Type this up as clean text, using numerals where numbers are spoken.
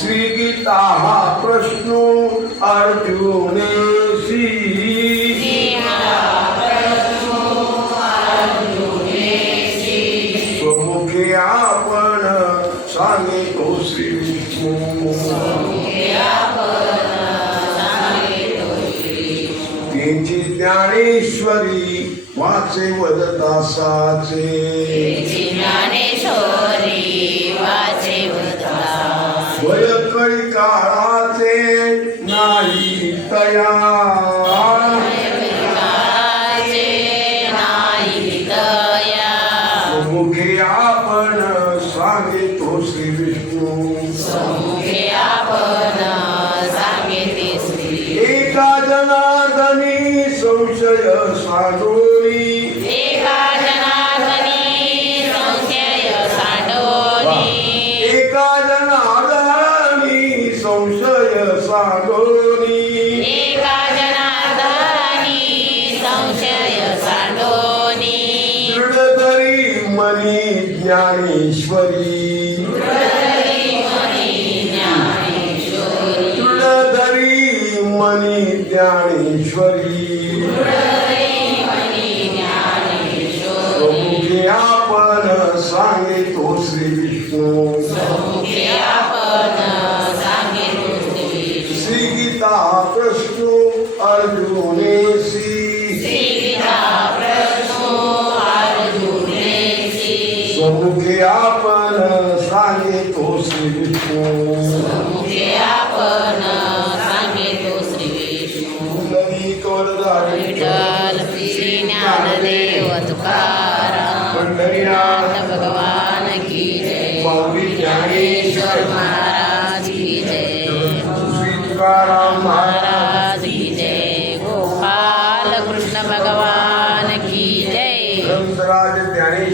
श्री गीता हा प्रश्नो अर्जुनेसी स्वमुखे आपण सांगितो श्री विष्णू त्यांची ज्ञानेश्वरी वाचे वदता साचे वयकळी काळाचे नाही तया मुखे आपण सांगितो श्री विष्णू एका जनार्दनी संशय साडोळी एका जनार्दनी संशय साडोळी दृढधरी मनी ज्ञानेश्वरी दृढधरी मनी ज्ञानेश्वरी स्वमुखे आपण सांगितो श्री विष्णू श्री गीता प्रश्नो अर्जुनेसी स्वमुखे आपण सांगितो श्री विष्णू नवी कवरधारी श्री ज्ञानदेव तुकाराम पंढरीनाथ भगवान की जय माऊली ज्ञानेश्वर महाराज की जय श्री तुकाराम महाराज महाराज की जय गोपाल कृष्ण भगवान की जय ग्रंथराज ज्ञानेश्वर